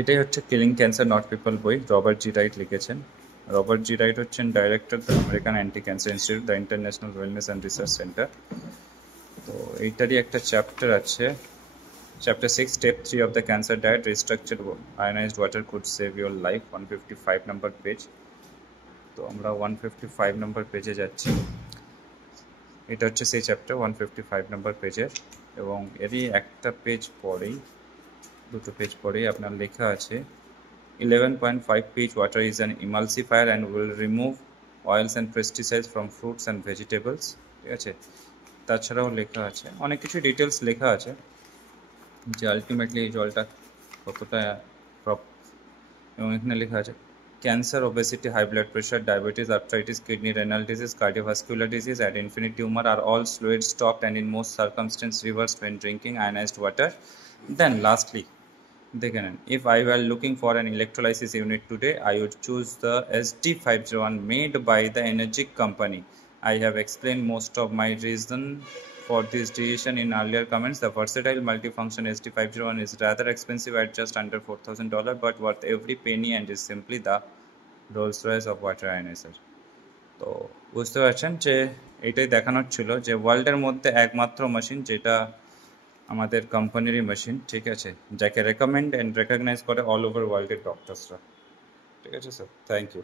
এটাই হচ্ছে killing cancer not people বই, রবার্ট জি রাইট লিখেছেন। রবার্ট জি রাইট হচ্ছেন director the American anti cancer institute, the international wellness and research centre. তো এইটারই একটা চ্যাপ্টার আছে, chapter 6, step 3 of the cancer diet, restructured ionised water could save your life, 155 number page. তো আমরা 155 নম্বর পেজে যাচ্ছি। এটা হচ্ছে সেই চ্যাপ্টার 155 নম্বর পেজের, এবং এরই একটা পেজ পরেই, দুটো পেজ পরেই আপনার লেখা আছে 11.5 pH water is an emulsifier and will remove oils and pesticides from fruits and vegetables। ঠিক আছে, তাছাড়াও লেখা আছে অনেক কিছু ডিটেলস লেখা আছে যে আলটিমেটলি এই জলটা কতটা এবং এখানে লেখা আছে cancer, obesity, high blood pressure, diabetes, arthritis, kidney, renal disease, cardiovascular disease and infinite tumor are all fluid stopped and in most circumstances reversed when drinking ionized water। Then lastly, দেখে নেন, if I were looking for an electrolysis unit today, I would choose the SD501 made by the Energic company। I have explained most of my reason for this decision in earlier comments। The versatile multifunction SD501 is rather expensive at just under $4,000, but worth every penny and is simply the Rolls Royce of water ionizer। তো বুঝতে পারছেন যে এইটাই দেখানোর ছিল যে ওয়ার্ল্ডের মধ্যে একমাত্র মেশিন যেটা আমাদের কোম্পানিরই মেশিন, ঠিক আছে, যাকে রেকমেন্ড অ্যান্ড রেকগনাইজ করে অল ওভার ওয়ার্ল্ডের ডক্টরসরা। ঠিক আছে স্যার, থ্যাংক ইউ।